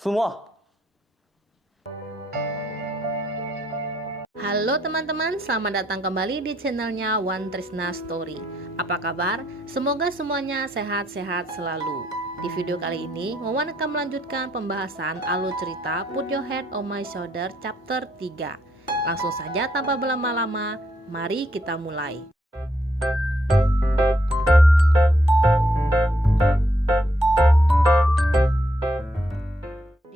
semua. Halo teman-teman, selamat datang kembali di channelnya One Trisna Story. Apa kabar? Semoga semuanya sehat-sehat selalu. Di video kali ini, Wawan akan melanjutkan pembahasan alur cerita Put Your Head on My Shoulder chapter 3. Langsung saja tanpa berlama-lama, mari kita mulai.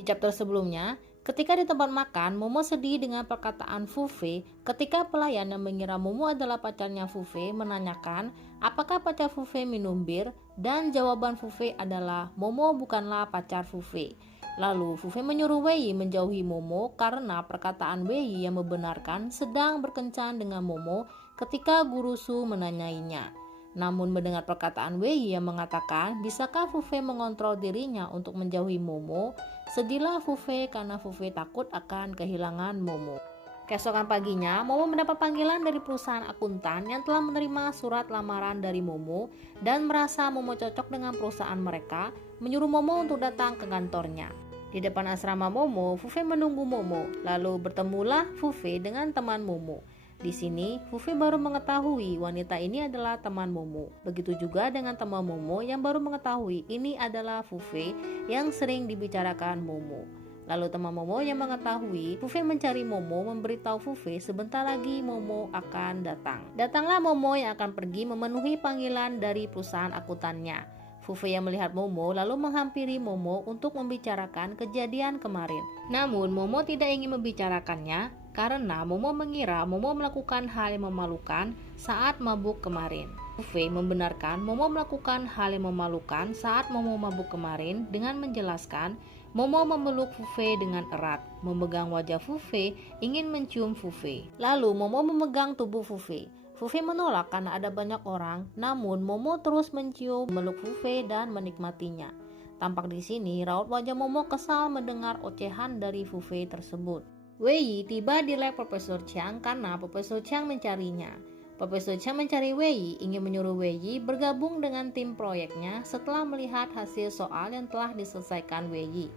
Di chapter sebelumnya, ketika di tempat makan, Momo sedih dengan perkataan Fufe ketika pelayan yang mengira Momo adalah pacarnya Fufe menanyakan apakah pacar Fufe minum bir, dan jawaban Fufe adalah Momo bukanlah pacar Fufe. Lalu Fufe menyuruh Wei menjauhi Momo karena perkataan Wei yang membenarkan sedang berkencan dengan Momo ketika Guru Su menanyainya. Namun mendengar perkataan Wei yang mengatakan bisakah Fufe mengontrol dirinya untuk menjauhi Momo, sedihlah Fufe karena Fufe takut akan kehilangan Momo. Keesokan paginya, Momo mendapat panggilan dari perusahaan akuntan yang telah menerima surat lamaran dari Momo dan merasa Momo cocok dengan perusahaan mereka, menyuruh Momo untuk datang ke kantornya. Di depan asrama Momo, Fufe menunggu Momo, lalu bertemulah Fufe dengan teman Momo. Di sini, Fufe baru mengetahui wanita ini adalah teman Momo. Begitu juga dengan teman Momo yang baru mengetahui ini adalah Fufe yang sering dibicarakan Momo. Lalu teman Momo yang mengetahui Fufe mencari Momo memberitahu Fufe sebentar lagi Momo akan datang. Datanglah Momo yang akan pergi memenuhi panggilan dari perusahaan akuntannya. Fufe yang melihat Momo lalu menghampiri Momo untuk membicarakan kejadian kemarin. Namun Momo tidak ingin membicarakannya karena Momo mengira Momo melakukan hal yang memalukan saat mabuk kemarin. Fufe membenarkan Momo melakukan hal yang memalukan saat Momo mabuk kemarin dengan menjelaskan Momo memeluk Fufe dengan erat, memegang wajah Fufe, ingin mencium Fufe. Lalu Momo memegang tubuh Fufe. Fufe menolak karena ada banyak orang, namun Momo terus mencium, memeluk Fufe dan menikmatinya. Tampak di sini raut wajah Momo kesal mendengar ocehan dari Fufe tersebut. Wei tiba di lab Profesor Chiang karena Profesor Chiang mencarinya. Profesor Chiang mencari Wei, ingin menyuruh Wei bergabung dengan tim proyeknya setelah melihat hasil soal yang telah diselesaikan Wei.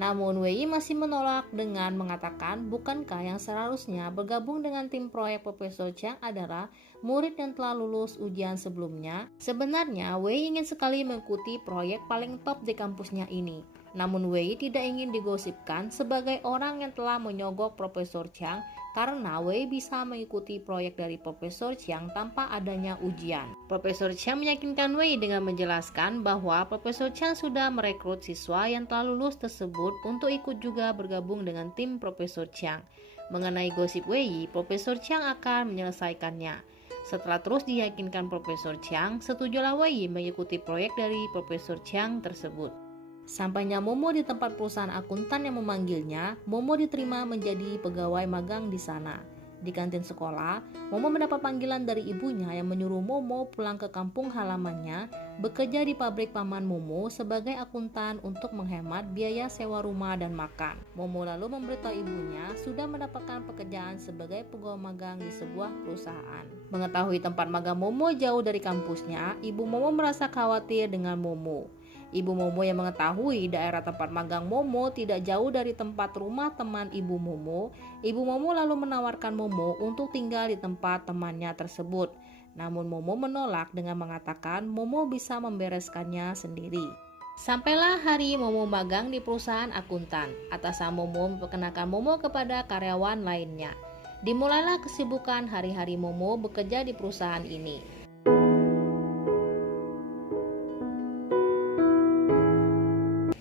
Namun Wei masih menolak dengan mengatakan bukankah yang seharusnya bergabung dengan tim proyek Profesor Chiang adalah murid yang telah lulus ujian sebelumnya. Sebenarnya Wei ingin sekali mengikuti proyek paling top di kampusnya ini. Namun Wei tidak ingin digosipkan sebagai orang yang telah menyogok Profesor Chiang karena Wei bisa mengikuti proyek dari Profesor Chiang tanpa adanya ujian. Profesor Chiang meyakinkan Wei dengan menjelaskan bahwa Profesor Chiang sudah merekrut siswa yang telah lulus tersebut untuk ikut juga bergabung dengan tim Profesor Chiang. Mengenai gosip Wei, Profesor Chiang akan menyelesaikannya. Setelah terus diyakinkan Profesor Chiang, setujulah Wei mengikuti proyek dari Profesor Chiang tersebut. Sampainya Momo di tempat perusahaan akuntan yang memanggilnya, Momo diterima menjadi pegawai magang di sana. Di kantin sekolah, Momo mendapat panggilan dari ibunya yang menyuruh Momo pulang ke kampung halamannya, bekerja di pabrik paman Momo sebagai akuntan untuk menghemat biaya sewa rumah dan makan. Momo lalu memberitahu ibunya sudah mendapatkan pekerjaan sebagai pegawai magang di sebuah perusahaan. Mengetahui tempat magang Momo jauh dari kampusnya, ibu Momo merasa khawatir dengan Momo. Ibu Momo yang mengetahui daerah tempat magang Momo tidak jauh dari tempat rumah teman ibu Momo, ibu Momo lalu menawarkan Momo untuk tinggal di tempat temannya tersebut. Namun Momo menolak dengan mengatakan Momo bisa membereskannya sendiri. Sampailah hari Momo magang di perusahaan akuntan. Atasan Momo memperkenalkan Momo kepada karyawan lainnya. Dimulailah kesibukan hari-hari Momo bekerja di perusahaan ini.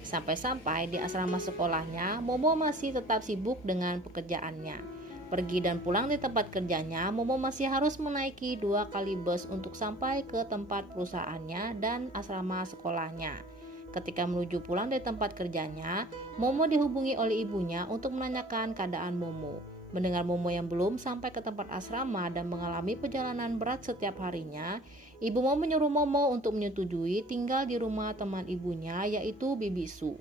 Sampai-sampai di asrama sekolahnya, Momo masih tetap sibuk dengan pekerjaannya. Pergi dan pulang di tempat kerjanya, Momo masih harus menaiki 2 kali bus untuk sampai ke tempat perusahaannya dan asrama sekolahnya. Ketika menuju pulang dari tempat kerjanya, Momo dihubungi oleh ibunya untuk menanyakan keadaan Momo. Mendengar Momo yang belum sampai ke tempat asrama dan mengalami perjalanan berat setiap harinya, ibu Momo menyuruh Momo untuk menyetujui tinggal di rumah teman ibunya yaitu Bibi Su.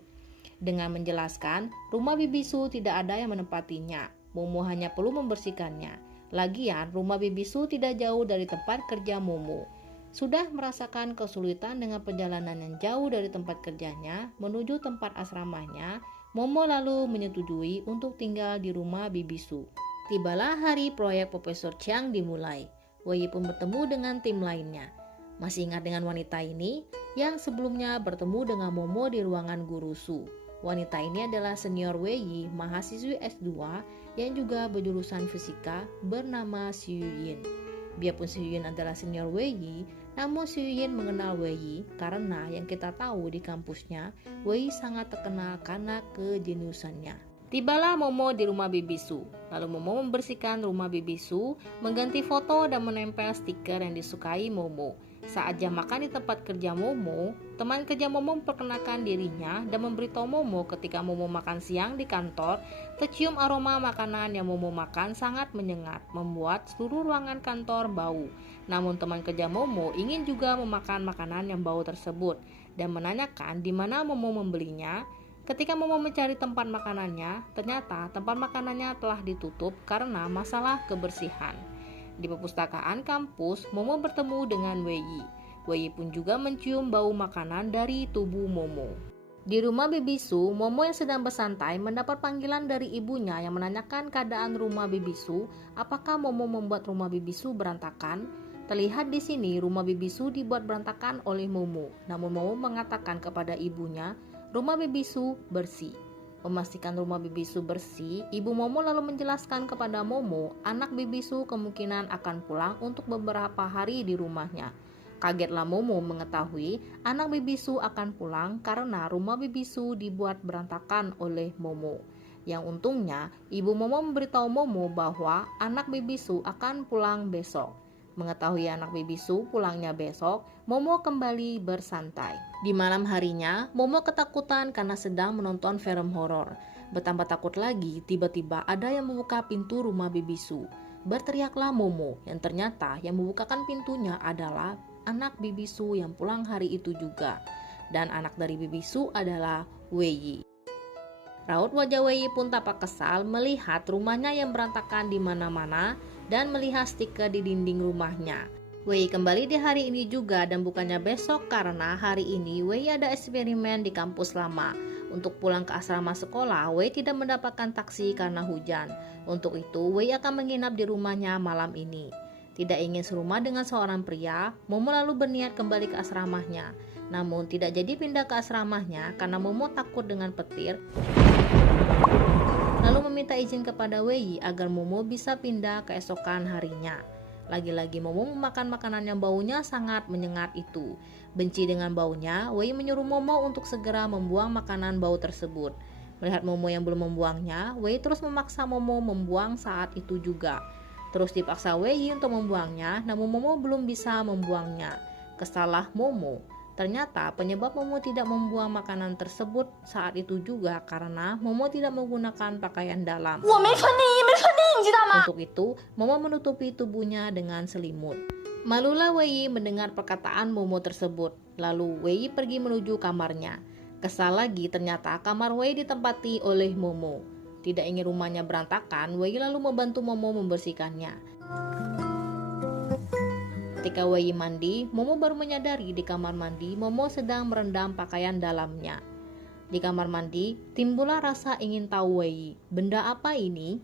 Dengan menjelaskan, rumah Bibi Su tidak ada yang menempatinya, Momo hanya perlu membersihkannya. Lagian, rumah Bibi Su tidak jauh dari tempat kerja Momo. Sudah merasakan kesulitan dengan perjalanan yang jauh dari tempat kerjanya menuju tempat asramanya, Momo lalu menyetujui untuk tinggal di rumah Bibi Su. Tibalah hari proyek Profesor Chiang dimulai. Wei pun bertemu dengan tim lainnya. Masih ingat dengan wanita ini yang sebelumnya bertemu dengan Momo di ruangan guru Su. Wanita ini adalah senior Wei, mahasiswi S2 yang juga berjurusan fisika bernama Xu Yin. Biarpun Xu Yin adalah senior Wei, namun Xu Yin mengenal Wei karena yang kita tahu di kampusnya, Wei sangat terkenal karena kejeniusannya. Tibalah Momo di rumah Bibi Su. Lalu Momo membersihkan rumah Bibi Su, mengganti foto dan menempel stiker yang disukai Momo. Saat jam makan di tempat kerja Momo, teman kerja Momo memperkenalkan dirinya dan memberitahu Momo ketika Momo makan siang di kantor, tercium aroma makanan yang Momo makan sangat menyengat, membuat seluruh ruangan kantor bau. Namun teman kerja Momo ingin juga memakan makanan yang bau tersebut dan menanyakan di mana Momo membelinya. Ketika Momo mencari tempat makanannya, ternyata tempat makanannya telah ditutup karena masalah kebersihan. Di perpustakaan kampus, Momo bertemu dengan Wei. Wei pun juga mencium bau makanan dari tubuh Momo. Di rumah Bibi Su, Momo yang sedang bersantai mendapat panggilan dari ibunya yang menanyakan keadaan rumah Bibi Su, apakah Momo membuat rumah Bibi Su berantakan. Terlihat di sini rumah Bibi Su dibuat berantakan oleh Momo, namun Momo mengatakan kepada ibunya, rumah Bibi Su bersih. Memastikan rumah Bibi Su bersih, Ibu Momo lalu menjelaskan kepada Momo, anak Bibi Su kemungkinan akan pulang untuk beberapa hari di rumahnya. Kagetlah Momo mengetahui anak Bibi Su akan pulang karena rumah Bibi Su dibuat berantakan oleh Momo. Yang untungnya, Ibu Momo memberitahu Momo bahwa anak Bibi Su akan pulang besok. Mengetahui anak Bibi Su pulangnya besok, Momo kembali bersantai. Di malam harinya, Momo ketakutan karena sedang menonton film horor. Bertambah takut lagi, tiba-tiba ada yang membuka pintu rumah Bibi Su. Berteriaklah Momo, yang ternyata yang membukakan pintunya adalah anak Bibi Su yang pulang hari itu juga. Dan anak dari Bibi Su adalah Wei. Raut wajah Wei pun tampak kesal melihat rumahnya yang berantakan di mana-mana dan melihat stiker di dinding rumahnya. Wei kembali di hari ini juga dan bukannya besok karena hari ini Wei ada eksperimen di kampus lama. Untuk pulang ke asrama sekolah, Wei tidak mendapatkan taksi karena hujan. Untuk itu, Wei akan menginap di rumahnya malam ini. Tidak ingin serumah dengan seorang pria, Momo lalu berniat kembali ke asramanya. Namun tidak jadi pindah ke asramanya karena Momo takut dengan petir. Lalu meminta izin kepada Wei agar Momo bisa pindah keesokan harinya. Lagi-lagi Momo memakan makanan yang baunya sangat menyengat itu. Benci dengan baunya, Wei menyuruh Momo untuk segera membuang makanan bau tersebut. Melihat Momo yang belum membuangnya, Wei terus memaksa Momo membuang saat itu juga. Terus dipaksa Wei untuk membuangnya, namun Momo belum bisa membuangnya. Kesalah Momo. Ternyata penyebab Momo tidak membuang makanan tersebut saat itu juga karena Momo tidak menggunakan pakaian dalam. Untuk itu, Momo menutupi tubuhnya dengan selimut. Malulah Wei mendengar perkataan Momo tersebut. Lalu Wei pergi menuju kamarnya. Kesal lagi ternyata kamar Wei ditempati oleh Momo. Tidak ingin rumahnya berantakan, Wei lalu membantu Momo membersihkannya. Ketika Wei mandi, Momo baru menyadari di kamar mandi Momo sedang merendam pakaian dalamnya. Di kamar mandi, timbullah rasa ingin tahu Wei, benda apa ini?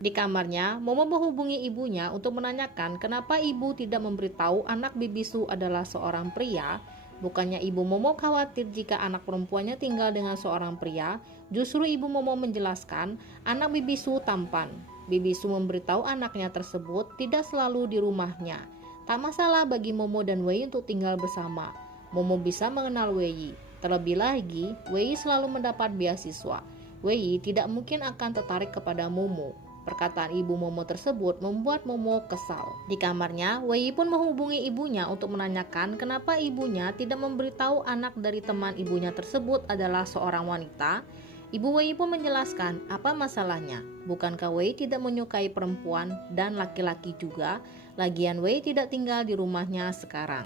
Di kamarnya, Momo menghubungi ibunya untuk menanyakan kenapa ibu tidak memberitahu anak Bibi Su adalah seorang pria. Bukannya ibu Momo khawatir jika anak perempuannya tinggal dengan seorang pria, justru ibu Momo menjelaskan anak Bibi Su tampan. Bibi Su memberitahu anaknya tersebut tidak selalu di rumahnya. Tak masalah bagi Momo dan Wei untuk tinggal bersama. Momo bisa mengenal Wei. Terlebih lagi, Wei selalu mendapat beasiswa. Wei tidak mungkin akan tertarik kepada Momo. Perkataan ibu Momo tersebut membuat Momo kesal. Di kamarnya, Wei pun menghubungi ibunya untuk menanyakan kenapa ibunya tidak memberitahu anak dari teman ibunya tersebut adalah seorang wanita. Ibu Wei pun menjelaskan apa masalahnya. Bukankah Wei tidak menyukai perempuan dan laki-laki juga? Lagian Wei tidak tinggal di rumahnya sekarang.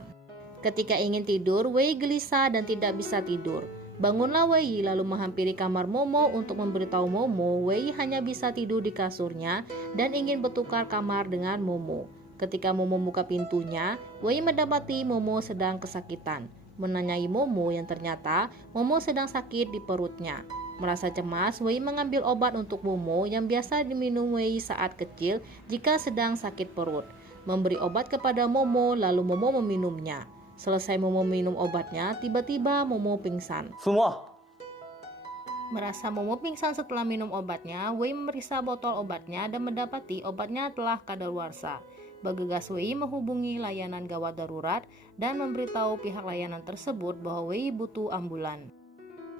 Ketika ingin tidur, Wei gelisah dan tidak bisa tidur. Bangunlah Wei lalu menghampiri kamar Momo untuk memberitahu Momo Wei hanya bisa tidur di kasurnya dan ingin bertukar kamar dengan Momo. Ketika Momo buka pintunya, Wei mendapati Momo sedang kesakitan. menanyai Momo yang ternyata Momo sedang sakit di perutnya. Merasa cemas, Wei mengambil obat untuk Momo yang biasa diminum Wei saat kecil jika sedang sakit perut. Memberi obat kepada Momo, lalu Momo meminumnya. Selesai Momo minum obatnya, tiba-tiba Momo pingsan. Semua. Merasa Momo pingsan setelah minum obatnya, Wei memeriksa botol obatnya dan mendapati obatnya telah kadaluarsa. Bergegas Wei menghubungi layanan gawat darurat dan memberitahu pihak layanan tersebut bahwa Wei butuh ambulan.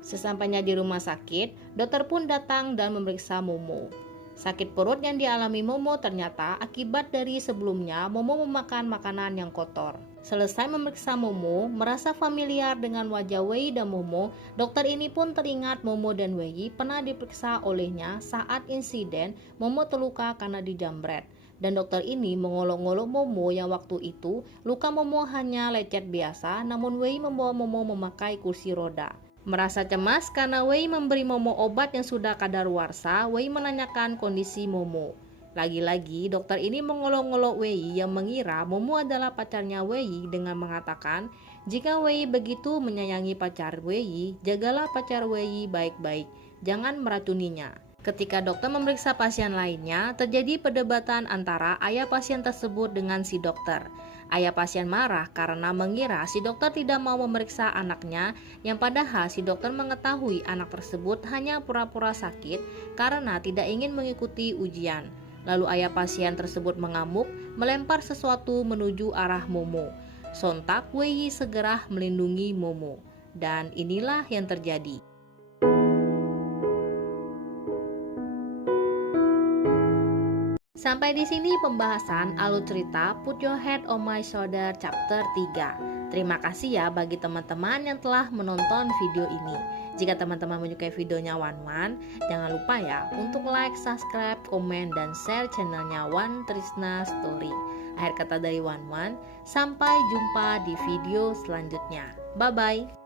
Sesampainya di rumah sakit, dokter pun datang dan memeriksa Momo. Sakit perut yang dialami Momo ternyata akibat dari sebelumnya Momo memakan makanan yang kotor. Selesai memeriksa Momo, merasa familiar dengan wajah Wei dan Momo, dokter ini pun teringat Momo dan Wei pernah diperiksa olehnya saat insiden Momo terluka karena dijamret. Dan dokter ini mengolok-ngolok Momo yang waktu itu luka Momo hanya lecet biasa, namun Wei membawa Momo memakai kursi roda. Merasa cemas karena Wei memberi Momo obat yang sudah kadaluarsa, Wei menanyakan kondisi Momo. Lagi-lagi dokter ini mengolok-ngolok Wei yang mengira Momo adalah pacarnya Wei dengan mengatakan, jika Wei begitu menyayangi pacar Wei, jagalah pacar Wei baik-baik, jangan meracuninya. Ketika dokter memeriksa pasien lainnya, terjadi perdebatan antara ayah pasien tersebut dengan si dokter. Ayah pasien marah karena mengira si dokter tidak mau memeriksa anaknya, yang padahal si dokter mengetahui anak tersebut hanya pura-pura sakit karena tidak ingin mengikuti ujian. Lalu ayah pasien tersebut mengamuk, melempar sesuatu menuju arah Momo. Sontak Wei segera melindungi Momo. Dan inilah yang terjadi. Sampai di sini pembahasan alur cerita Put Your Head on My Shoulder chapter 3. Terima kasih ya bagi teman-teman yang telah menonton video ini. Jika teman-teman menyukai videonya Wan, jangan lupa ya untuk like, subscribe, komen, dan share channelnya Wan Trisna Story. Akhir kata dari Wan, sampai jumpa di video selanjutnya. Bye-bye.